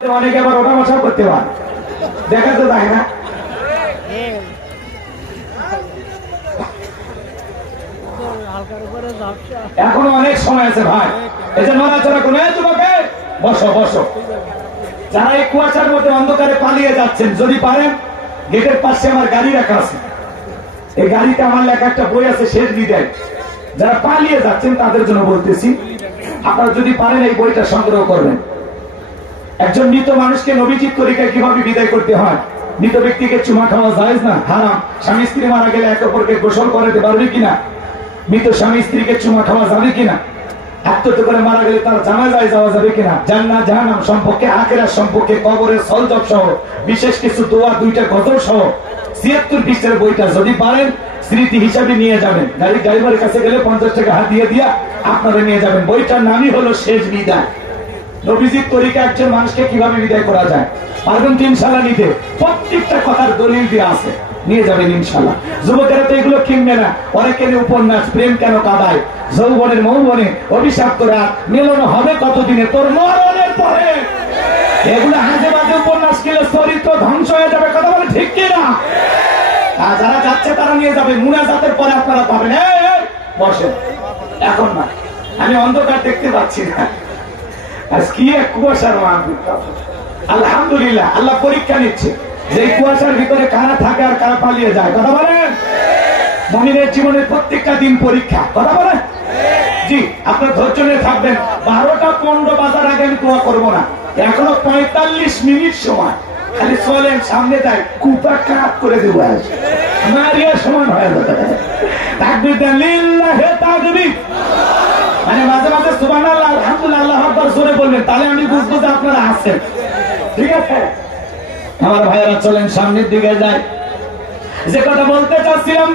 অনেকে আবার ওটা বসাও করতে পারে, দেখা তো যায় না। এখনো অনেক সময় আছে ভাই, এই যে নড়াচড়া কোনো তোমাকে বসো বসো। যারা এই কুয়াশার মধ্যে অন্ধকারে পালিয়ে যাচ্ছেন, যদি পারেন গেটের পাশে আমার গাড়ি রাখা আছে, এই গাড়িতে আমার লেখা একটা বই আছে শেষ বিদায়। যারা পালিয়ে যাচ্ছেন তাদের জন্য বলতেছি, আপনারা যদি পারেন এই বইটা সংগ্রহ করবেন। একজন মৃত মানুষকে নবীজির তরিকায় কিভাবে বিদায় করতে হয়। মৃত ব্যক্তিকে চুমা খাওয়া জায়েজ না, হারাম। স্বামী স্ত্রী মারা গেলে একে অপরকে গোসল করাতে পারবে কিনা, মৃত স্বামী স্ত্রীকে চুমা খাওয়া যাবে কিনা, আত্মহত্যা করে মারা গেলে তার জানাজায় যাওয়া যাবে কিনা, জান্নাত জাহান্নাম সম্পর্কে, আখিরাত সম্পর্কে, কবরের সলজব সহ বিশেষ কিছু দোয়া, 2টা গজল সহ 76 পৃষ্ঠার বইটা যদি পারেন স্মৃতি হিসাবে নিয়ে যাবেন। গাড়ি ড্রাইভারের কাছে গেলে 50 টাকা হাত দিয়ে দিয়া আপনারা নিয়ে যাবেন। বইটার নামই হলো শেষ বিদায়। নবীজির তরিকা একজন মানুষকে কিভাবে বিদায় করা যায়, পারবেন তো ইনশাল্লাহ নিতে। প্রত্যেকটা কথার দলিল দিয়ে আছে, নিয়ে যাবেন ইনশাল্লাহ। যুবকেরা তো এগুলো কিনবে না, অনেকে উপন্যাস, প্রেম কেন কাঁদায়, যৌবনের মৌবনে অভিশাপ্ত রাত, মিলন হবে কতদিনে তোর মরণের পরে। এগুলো হাজে বাজে উপন্যাস কিনলে চরিত্র ধ্বংস হয়ে যাবে, কথা বলে ঠিক কিনা? আর যারা যাচ্ছে তারা নিয়ে যাবে, মুনাজাতের পরে আপনারা পাবেন। বসেন, এখন না, আমি অন্ধকার দেখতে পাচ্ছি না। আলহামদুলিল্লাহ, আল্লাহ পরীক্ষা নিচ্ছে যে কুয়াশার ভিতরে কারা থাকে আর কারা পালিয়ে যায়। কথা বলেন, মুমিনের জীবনের প্রত্যেকটা দিন পরীক্ষা। কথা বলেন জি, আপনার ধৈর্য নিয়ে থাকবেন। 12টা 15 বাজার আগে আমি দোয়া করবো না, এখনো 45 মিনিট সময়। খালি চলেন, সামনে যায় কুপা কাপ করে দেবো, মারিয়া সমান হয়ে যাবে। তাকবীর দেন, লিল্লাহি তাকবীর। মানে মাঝে মাঝে সুবহানাল্লাহ, আলহামদুলিল্লাহ, আল্লাহু আকবার জোরে বলবেন, তাহলে আমি বুঝবো যে আপনারা আছেন। ঠিক আছে আমার ভাইয়েরা, চলেন সামনের দিকে যাই। যে কথা বলতে চাচ্ছিলাম,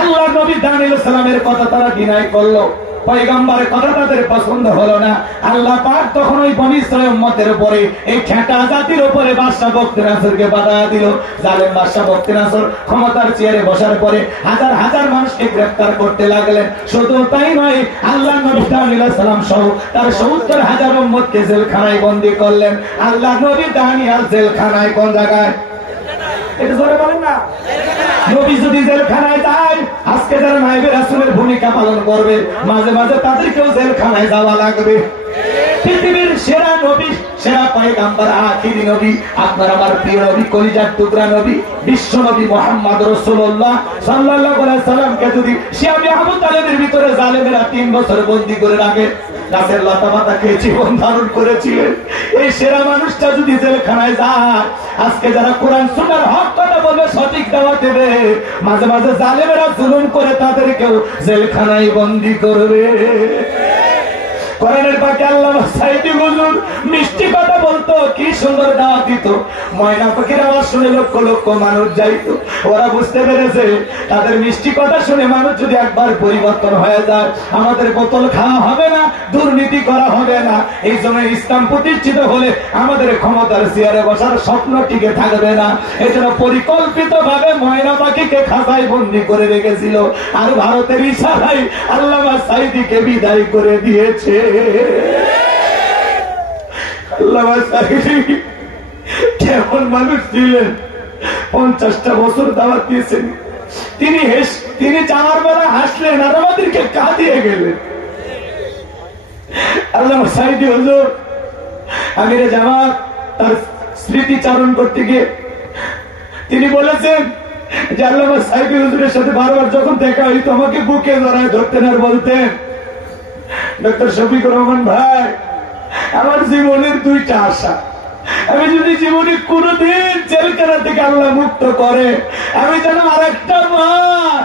আল্লাহর নবী দানিয়েল আলাইহিস সালামের কথা তারা ডিনাই করলো, পয়গম্বরের কথা তাদের পছন্দ হলো না। আল্লাহ পাক তখন ওই বনী ইসরাঈল উম্মতের উপরে, এই খেটা জাতির উপরে বাদশা বখতিয়ারকে বাধা দিল। জালেম বাদশা বখতিয়ার ক্ষমতার চেয়ারে বসার পরে হাজার হাজার মানুষকে গ্রেফতার করতে লাগলেন। শুধু তাই নয়, আল্লাহর নবী দানিয়েল আলাইহিস সালাম সহ তার 70,000 উম্মতকে জেলখানায় বন্দী করলেন। আল্লাহর নবী দানিয়েল জেলখানায় কোন জায়গায়? এটা জোরে বলেন না। নবী যদি জেলখানায় যায়, আজকে যারা নায়েবে রাসূলের ভূমিকা পালন করবে, মাঝে মাঝে তাদেরকেও জেলখানায় যাওয়া লাগবে। পৃথিবীর সেরা নবী, সেরা পয়গম্বর, আখিরি নবী, আপনার আমার প্রিয় নবী, কলিজার টুকরা নবী, বিশ্ব নবী মুহাম্মদ রাসূলুল্লাহ সাল্লাল্লাহু আলাইহি সাল্লামকে যদি শিয়াবে আবু তালেবের ভিতরে জালেমেরা 3 বছর বন্দী করে রাখে, গাছের লতা পাতা খেয়ে জীবন ধারণ করেছিলেন, এই সেরা মানুষটা যদি জেলখানায় যায়, আজকে যারা কোরআন সুন্নাহর হক কথা বলবে, সঠিক দাওয়াত দেবে, মাঝে মাঝে জালেমেরা জুলুম করে তাদেরকেও জেলখানায় বন্দী করবে। কোরআনের পাকে আল্লামা সাইদি হুজুর মিষ্টি কথা বলতো, কি সুন্দর দাওয়াত দিত। ময়না পাখির আওয়াজ শুনে লক্ষ লক্ষ মানুষ যাইতো। ওরা বুঝতে পেরেছে তাদের মিষ্টি কথা শুনে মানুষ যদি একবার পরিবর্তন হয়ে যায়, আমাদের বোতল খাওয়া হবে না, দুর্নীতি করা হবে না। এই জন্য ইসলাম প্রতিষ্ঠিত হলে আমাদের ক্ষমতার চেয়ারে বসার স্বপ্ন টিকে থাকবে না। এই জন্য পরিকল্পিত ভাবে ময়না পাখিকে খাঁচায় বন্দী করে রেখেছিল, আর ভারতের ইশারায় আল্লামা সাইদিকে বিদায় করে দিয়েছে। কেমন মানুষ ছিলেন, 50টা বছর দাওয়াত দিয়েছেন। তিনি যাওয়ার বেলা হাসলেন আর আমাদেরকে কাঁদিয়ে গেলেন। আল্লামা সাইদি হুজুর আমিরে জামাত তার স্মৃতিচারণ করতে গিয়ে তিনি বলেছেন যে আল্লামা সাইদি হুজুরের সাথে বারবার যখন দেখা হইতো আমাকে বুকে জড়ায় ধরতেন আর বলতেন, ডক্টর শফিকুর রহমান ভাই, আমার জীবনের 2টা আশা, আমি যদি জীবনে কোনদিন জেলখানা থেকে আল্লাহ মুক্ত করে, আমি যেন আরেকটা বার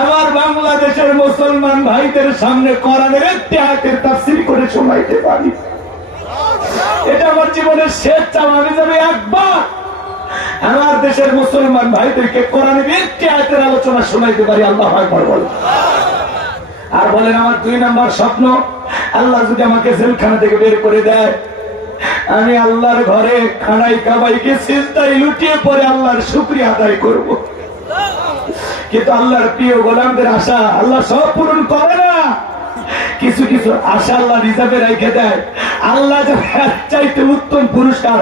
আমার বাংলাদেশের মুসলমান ভাইদের সামনে কোরআনের একটি আয়াতের তাফসীর করে শোনাইতে পারি। এটা আমার জীবনের শেষ চাওয়া। আমি যেন একবার আমার দেশের মুসলমান ভাইদেরকে কোরআনের একটি আয়াতের আলোচনা শোনাইতে পারি। আল্লাহু আকবার বলেন। আর বলেন, আমার 2 নম্বর স্বপ্ন, আল্লাহ যদি আমাকে জেলখানা থেকে বের করে দেয়, আমি আল্লাহর ঘরে খানাই কাবাইকে সিজদায় লুটিয়ে পড়ে আল্লাহর শুকরিয়া আদায় করব। কিন্তু আল্লাহর প্রিয় গোলামদের আশা আল্লাহ সব পূরণ করে না। কিছু কিছু আশা আল্লাহ রিজার্ভে রেখে দেয়। আল্লাহ চাইতে উত্তম পুরস্কার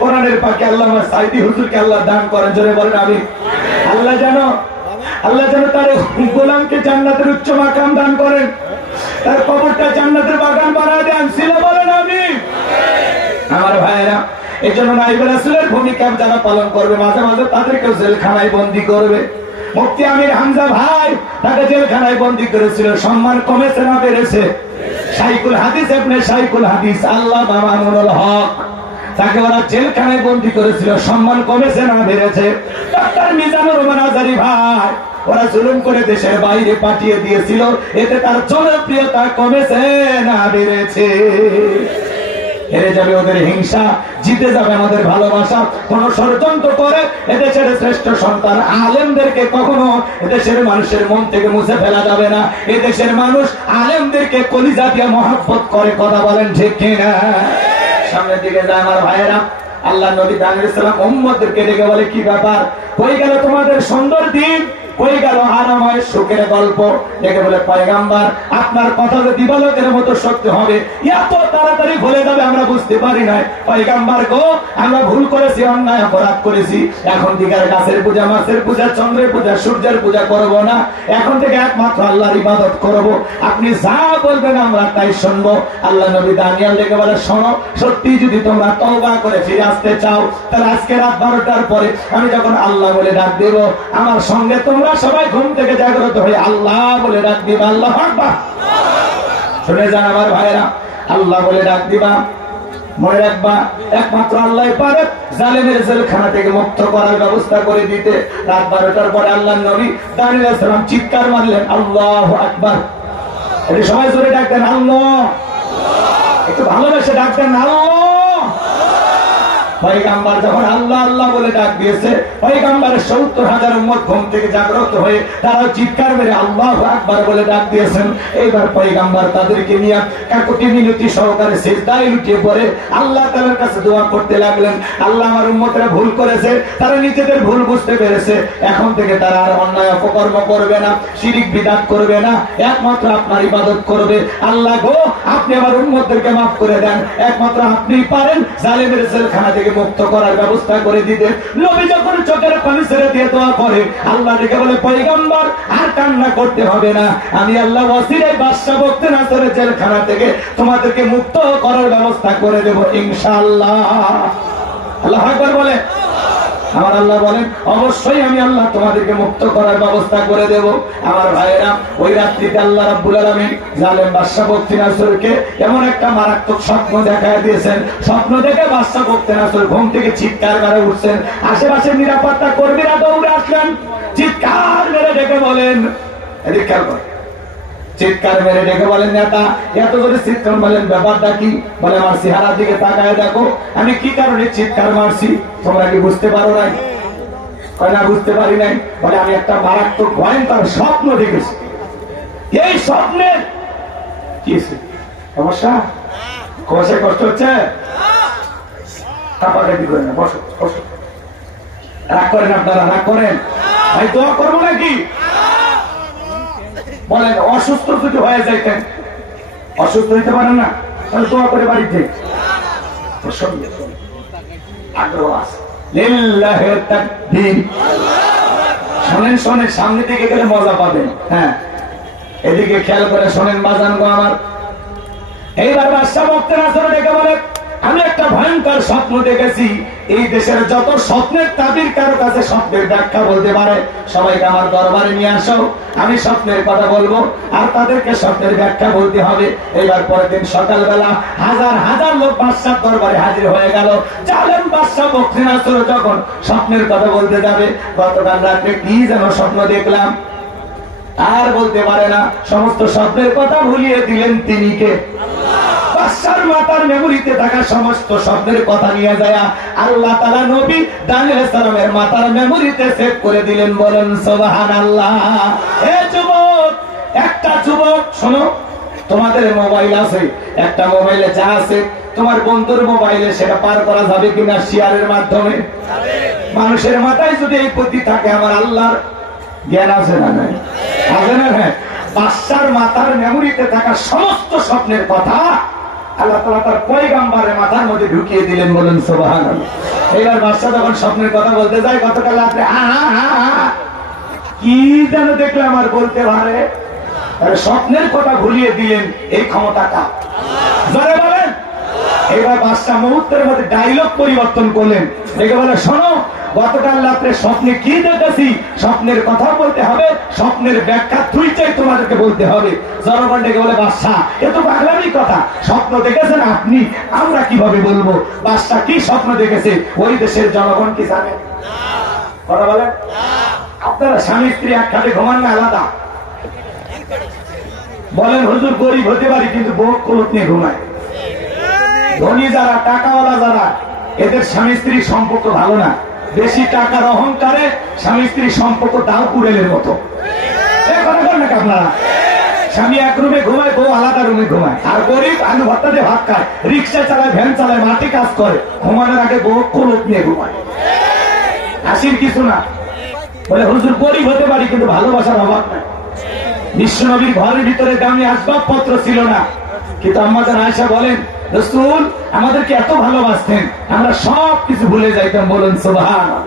কোরআনের পাকে আল্লামা সাইদি হুজুরকে আল্লাহ দান করেন, জোরে বলেন আমিন। আল্লাহ যেন তার গোলামকে জান্নাতের উচ্চ মাকাম দান করেন, তার কবরটা জান্নাতের বাগান বানায় দেন, ছিল বলেন আমিন। আমার ভাইয়েরা, এই জন্য নাইবে রাসূলের ভূমিকা যারা পালন করবে, মাঝে মাঝে তাদেরকে জেলখানায় বন্দী করবে। মুফতি আমির হামজা ভাই তাকে জেলখানায় বন্দী করেছিল, সম্মান কমেছে না বেড়েছে? শাইখুল হাদিস ইবনে শাইখুল হাদিস আল্লামা মামুনুল হক, তাকে ওরা জেলখানায় বন্দী করেছিল, সম্মান কমেছে না বেড়েছে? ডক্টর মিজানুর রহমান আজারি ভাই ওরা জুলুম করে দেশের বাইরে পাঠিয়ে দিয়েছিল, এতে তার জনপ্রিয়তা কমেছে না বেড়েছে? হেরে যাবে ওদের হিংসা, জিতে যাবে আমাদের ভালোবাসা। কোন ষড়যন্ত্র করে এদেশের শ্রেষ্ঠ সন্তান আলেমদেরকে কখনো এদেশের মানুষের মন থেকে মুছে ফেলা যাবে না। এদেশের মানুষ আলেমদেরকে কলিজা দিয়ে মহব্বত করে, কথা বলেন ঠিক কিনা? সামনের দিকে যায় আমার ভাইয়েরা, আল্লাহ নবী দানিয়েল সালাম উম্মতদেরকে ডেকে বলে, কি ব্যাপার, কই গেল তোমাদের সুন্দর দিন, কই গেল আরামের সুখের গল্প? ডেকে বলে, পয়গাম্বার আপনার কথা যে দিবালোকের মতো সত্য হবে, এত তাড়াতাড়ি ভুলে যাবে আমরা বুঝতে পারি নাই। পয়গাম্বার গো, আমরা ভুল করেছি, অন্যায় অপরাধ করেছি, এখন থেকে আর গাছের পূজা, মাছের পূজা, চন্দ্রের পূজা, সূর্যের পূজা করব না, এখন থেকে একমাত্র আল্লাহর ইবাদত করব, আপনি যা বলবেন আমরা তাই শুনবো। আল্লাহ নবী দানিয়েল ডেকে বলে, শোনো, সত্যি যদি তোমরা তওবা করে ফিরে আসতে চাও, তাহলে আজকে রাত 12টার পরে আমি যখন আল্লাহ বলে ডাক দেব, আমার সঙ্গে তোমরা সবাই ঘুম থেকে জাগ্রত হয়ে আল্লাহ বলে ডাক দিবা। আল্লাহু আকবার। শুনে যান আমার ভাইয়েরা, আল্লাহ বলে ডাক দিবা, মনে রাখবা একমাত্র আল্লাহই পারে জালেমের জেলখানা থেকে মুক্ত করার ব্যবস্থা করে দিতে। রাত 12টার পরে আল্লাহর নবী দানিয়েল আলাইহিস সালাম চিৎকার মারলেন, আল্লাহু আকবার। এই সবাই জোরে ডাকতেন আল্লাহ, একটু ভালোবেসে ডাকতেন আল্লাহ। পয়গাম্বার যখন আল্লাহ আল্লাহ বলে ডাক দিয়েছে, পয়গাম্বারের 70,000 উম্মত ঘুম থেকে জাগ্রত হয়ে তারা চিৎকার মেরে আল্লাহু আকবার বলে ডাক দিয়েছেন। এইবার পয়গাম্বার তাদেরকে নিয়ে কাকুতি মিনতি সহকারে সিজদায় লুটিয়ে পড়ে আল্লাহ তাআলার কাছে দোয়া করতে লাগলেন, আল্লাহ আমার উম্মতরা ভুল করেছে, তারা নিজেদের ভুল বুঝতে পেরেছে, এখন থেকে তারা আর অন্যায় অপকর্ম করবে না, শিরিক বিদআত করবে না, একমাত্র আপনার ইবাদত করবে। আল্লাহ গো, আপনি আমার উম্মতদেরকে মাফ করে দেন, একমাত্র আপনিই পারেন জালেমের জেলখানা থেকে মুক্ত করার ব্যবস্থা করে দিতে। নবী যখন চোখের পানি ছেড়ে দিয়ে দোয়া করে, আল্লাহ ডেকে বলে, পয়গম্বর আর কান্না করতে হবে না, আমি আল্লাহ ওয়াসিলায় বাদশা বখতে নাসরের জেলখানা থেকে তোমাদেরকে মুক্ত করার ব্যবস্থা করে দেব ইনশাআল্লাহ। আল্লাহু আকবার বলে। আমার আল্লাহ বলেন, অবশ্যই আমি আল্লাহ তোমাদেরকে মুক্ত করার ব্যবস্থা করে দেব। আমার ভাইয়েরা, ওই রাত্রিতে আল্লাহ রাব্বুল আলামিন জালেম বাদশা বখতে নাসরকে এমন একটা মারাত্মক স্বপ্ন দেখায় দিয়েছেন। স্বপ্ন দেখে বাদশা বখতে নাসর ঘুম থেকে চিৎকার করে উঠছেন, আশেপাশে নিরাপত্তা কর্মীরা দৌড়ে আসলেন, চিৎকার মেরে ডেকে বলেন, এদিকে খেয়াল কর, চিৎকার মেরে ডেকে বলেন, নেতা এত জোরে চিৎকার বলেন, ব্যাপারটা কি? বলে, আমার চেহারার দিকে তাকায় দেখো, আমি কি কারণে চিৎকার মারছি, তোমরা কি বুঝতে পারো নাই? কয় না, বুঝতে পারি নাই। বলে, আমি একটা মারাত্মক ভয়ঙ্কর স্বপ্ন দেখেছি, এই স্বপ্নের কি সমস্যা? কষে কষ্ট হচ্ছে? কাপাকাটি করেন না, বসো বসো, রাগ করেন আপনারা, রাগ করেন ভাই, দোয়া করবো নাকি? বলেন, অসুস্থ যদি হয়ে যায়, কেন অসুস্থ হইতে পারেন না? তাহলে দোয়া করে বাড়িতে আগ্রহ আছে। শোনেন শোনেন, সামনে দিকে গেলে মজা পাবেন। হ্যাঁ, এদিকে খেয়াল করে শোনেন বাজান গো আমার। এইবার বাদশা বখতে নাসর ডেকে বলে, আমি একটা ভয়ঙ্কর স্বপ্ন দেখেছি। এই দেশের যত স্বপ্নের তাবির কারো কাছে স্বপ্নের ব্যাখ্যা বলতে পারে, সবাইকে আমার দরবারে নিয়ে আসো, আমি স্বপ্নের কথা বলবো আর তাদেরকে স্বপ্নের ব্যাখ্যা বলতে হবে। এবার পরের দিন সকালবেলা হাজার হাজার লোক বাদশার দরবারে হাজির হয়ে গেল। জালেম বাদশা বখতে নাসর যখন স্বপ্নের কথা বলতে যাবে, গতকাল রাত্রে কি যেন স্বপ্ন দেখলাম, আর বলতে পারে না, সমস্ত স্বপ্নের কথা ভুলিয়ে দিলেন তিনি কে? বাদশার মাতার মেমোরিতে থাকা সমস্ত স্বপ্নের কথা নিয়ে যায় আল্লাহ তাআলা নবী দানিয়েল আলাইহিস সালামের মাতার মেমোরিতে সেভ করে দিলেন। বলেন সুবহানাল্লাহ। এ যুবক, একটা যুবক শোনো, তোমাদের মোবাইল আছে, একটা মোবাইলে যা আছে তোমার বন্ধুর মোবাইলে সেটা পার করা যাবে কিনা শেয়ারের মাধ্যমে? মানুষের মাথায় যদি এই বুদ্ধি থাকে, আমার আল্লাহর জ্ঞান আছে না নাই? আছে না? হ্যাঁ, বাদশার মাতার মেমোরিতে থাকা সমস্ত স্বপ্নের কথা আল্লাহ তাআলা তার পয়গম্বরের মাথার মধ্যে ঢুকিয়ে দিলেন, বলেন সুবহানাল্লাহ। এবার বাদশা যখন স্বপ্নের কথা বলতে যায়, গতকাল রাত্রে কি যেন দেখলাম আর বলতে পারে, স্বপ্নের কথা ভুলিয়ে দিলেন। এই ক্ষমতাটা জোরে বলেন। এবার বাদশা মুহূর্তের মধ্যে ডায়লগ পরিবর্তন করলেন, দেখে বলে শোনো, গতকাল রাত্রে স্বপ্নে কি দেখেছি, স্বপ্নের কথা বলতে হবে, স্বপ্নের ব্যাখ্যা তুই চাই তোমাদেরকে বলতে হবে। জনগণ ডেকে বলে বাদশা এ তো পাগলামি কথা, স্বপ্ন দেখেছেন আপনি, আমরা কিভাবে বলবো? বাদশা কি স্বপ্ন দেখেছে ওই দেশের জনগণ কি জানে? কথা বলেন। আপনারা স্বামী স্ত্রী এক খাটে ঘুমান না আলাদা? বলেন হুজুর গরিব হতে পারি কিন্তু বউ কলুত নিয়ে ঘুমায়। ধনী যারা, টাকাওয়ালা যারা, এদের স্বামী স্ত্রীর সম্পর্ক ভালো না। বেশি টাকার অহংকারে স্বামী স্ত্রীর সম্পর্ক দাও কুড়েলের মতো। আপনারা স্বামী এক রুমে ঘুমায়, বউ আলাদা রুমে ঘুমায়। আর গরিব আলু ভর্তা দিয়ে ভাত খায়, রিক্সা চালায়, ভ্যান চালায়, মাটি কাজ করে, ঘুমানোর আগে বউ কলুত নিয়ে ঘুমায়। হাসির কিছু না। বলে হুজুর গরিব হতে পারি কিন্তু ভালোবাসার অভাব নাই। বিশ্বনবীর ঘরের ভিতরে দামি আসবাবপত্র ছিল না, কিন্তু আম্মাজান আয়েশা বলেন রাসূল আমাদেরকে এত ভালোবাসতেন আমরা সব কিছু ভুলে যাইতাম, বলেন সুবহানাল্লাহ।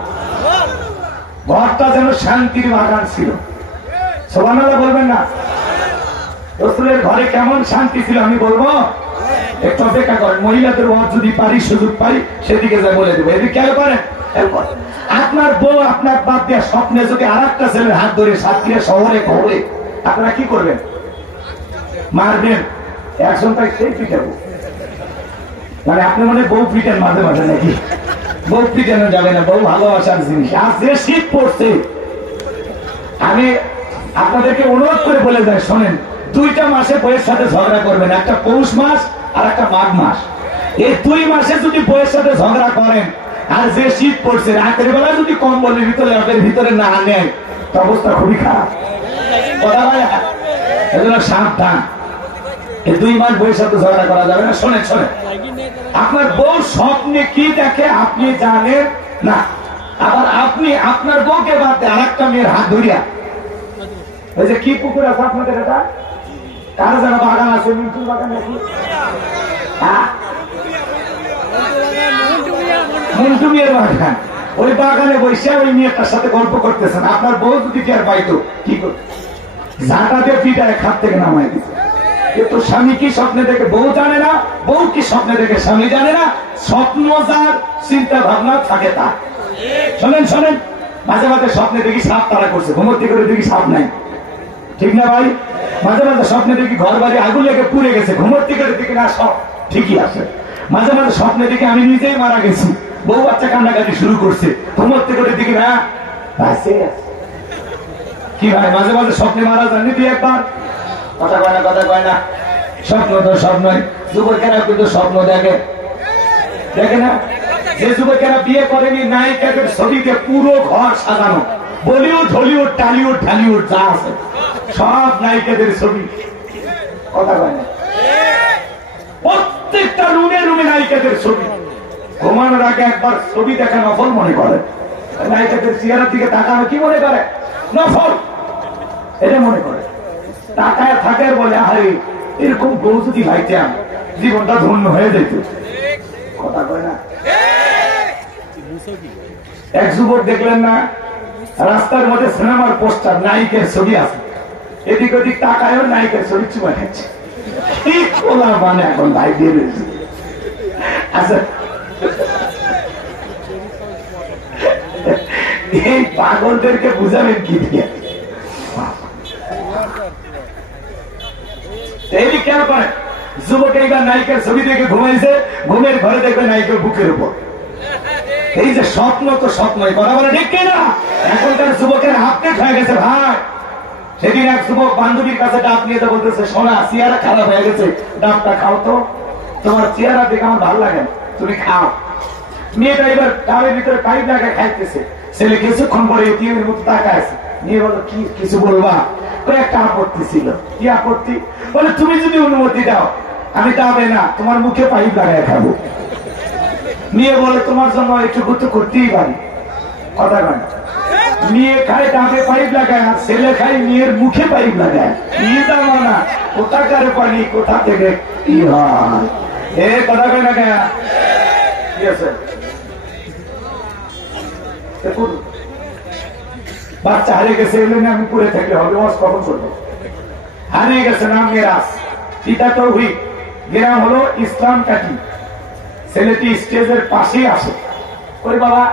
ঘরটা যেন শান্তির বাগান ছিল। সুবহানাল্লাহ বলবেন না? রাসূলের ঘরে কেমন শান্তি ছিল আমি বলবো? একটু অপেক্ষা করেন, মহিলাদের ওয়াজ যদি পারি, সুযোগ পাই, সেদিকে যা বলে দেবো। এদিকে খেয়াল করেন। আপনার বউ আপনার বাদ দিয়ে স্বপ্নে যদি আর একটা ছেলের হাত ধরে সাথে শহরে ঘরে, আপনারা কি করবেন? মারবেন? একজন তাই সেই পিটাবো। মানে আপনি মনে বউ পিটেন মাঝে মাঝে নাকি? বউ পিটানো যাবে না, বউ ভালোবাসার জিনিস। আজ যে শীত পড়ছে, আমি আপনাদেরকে অনুরোধ করে বলে যাই, শোনেন, দুইটা মাসে বইয়ের সাথে ঝগড়া করবেন, একটা পৌষ মাস আর একটা মাঘ মাস। এই 2 মাসে যদি বইয়ের সাথে ঝগড়া করেন, আর যে শীত পড়ছে রাতের বেলা যদি কম্বলের ভিতরে ল্যাপের ভিতরে না নেয়, তো অবস্থা খুবই খারাপ। কথা বলে এজন্য সাবধান, এই 2 মাস বইয়ের সাথে ঝগড়া করা যাবে না। শোনেন শোনেন, আপনার বউ স্বপ্নে কি দেখে আপনি জানেন না, আবার আপনি আপনার বউকে বাদ দিয়ে আর একটা মেয়ের হাত ধরিয়া, ওই যে কি পুকুর আছে আপনাদের, এটা কার যেন বাগান আছে, মিন্টুর বাগান নাকি, মন্টু মেয়ের বাগান, ওই বাগানে বসে ওই মেয়েটার সাথে গল্প করতেছেন। আপনার বউ যদি টের পাইতো কি করতো? ঝাঁটা দিয়ে পিটায় খাট থেকে নামাই দিচ্ছে। কিন্তু স্বামী কি স্বপ্নে দেখে বউ জানে না, বউ কি স্বপ্নে দেখে স্বামী জানে না। স্বপ্ন যার, চিন্তা ভাবনা থাকে তার। শোনেন শোনেন, মাঝে মাঝে স্বপ্নে দেখি সাপ তারা করছে, ঘুমোতে করে দেখি সাপ নাই, ঠিক না ভাই? মাঝে মাঝে স্বপ্নে দেখি ঘর বাড়ি আগুন লেগে পুড়ে গেছে, ঘুমোতে করে দেখি না সব ঠিকই আছে। মাঝে মাঝে স্বপ্নে দেখি আমি নিজেই মারা গেছি, বউ বাচ্চা কান্নাকাটি শুরু করছে, ঘুমোতে করে দেখি না কি ভাই? মাঝে মাঝে স্বপ্নে মারা যাননি তুই একবার? কথা কয় না, কথা কয় না। স্বপ্ন তো স্বপ্নই। যুবকেরা কিন্তু স্বপ্ন দেখে, দেখে না? যে যুবকেরা বিয়ে করেনি, নায়িকাদের ছবিতে পুরো ঘর সাজানো, বলিউড হলিউড টালিউড ঢালিউড যা আছে সব নায়িকাদের ছবি। কথা কয় না? প্রত্যেকটা রুমে রুমে নায়িকাদের ছবি। ঘুমানোর আগে একবার ছবি দেখা নফল মনে করে, নায়িকাদের চেহারার দিকে তাকানো কি মনে করে? নফল, এটা মনে করে। টাকায় থাকে বলে আরে এরকম বউ যদি ভাইতাম জীবনটা ধন্য হয়ে যেত। কথা কয় না? এক যুবক দেখলেন না, রাস্তার মধ্যে সিনেমার পোস্টার, নায়িকের ছবি আছে, এদিক ওদিক তাকায়ও নায়িকের ছবি চুমা খাচ্ছে। ঠিক ওলা মানে এখন ভাই দিয়ে রয়েছে। আচ্ছা, এই পাগলদেরকে বুঝাবেন কি দিয়ে? এই কেন করে যুবক এইবার নায়িকার ছবি দেখে ঘুমাইছে, ঘুমের ঘরে দেখবে নায়িকার বুকের উপর। এই যে স্বপ্ন তো স্বপ্নই, কথা বলে ঠিক না? এখনকার যুবকের আপডেট হয়ে গেছে ভাই। সেদিন এক যুবক বান্ধবীর কাছে ডাব নিয়ে বলতেছে, সোনা চেহারা খারাপ হয়ে গেছে, ডাবটা খাও তো, তোমার চেহারা দেখে আমার ভালো লাগে, তুমি খাও। মেয়েটা এবার ডাবের ভিতরে পাইপ লাগায় খাইতেছে, ছেলে কিছুক্ষণ পরে এটিএমের মতো তাকায় আছে, নিয়ে বলো কি কিছু বলবা? একটা আপত্তি ছিল। কি আপত্তি? বলে তুমি যদি অনুমতি দাও আমি ডাবে না, তোমার মুখে পাইপ লাগায় খাবো। মেয়ে বলে তোমার জন্য একটু তো করতেই পারি। কথা কয়? মেয়ে খায় ডাবে পাইপ লাগায়, আর ছেলে খায় মেয়ের মুখে পাইপ লাগায়। না কোথাকার পানি কোথা থেকে কি হয়? এ কথা কয় না কেন? কি আছে? বাচ্চা হারিয়ে গেছে, এলে আমি পড়ে থাকলে হবে, ওয়াজ কখন চলবে? হারিয়ে গেছে, নাম মেরাজ, পিতা তৌহিদ, গ্রাম হলো ইসলাম কাটি। ছেলেটি স্টেজের পাশেই আসে, ওরে বাবা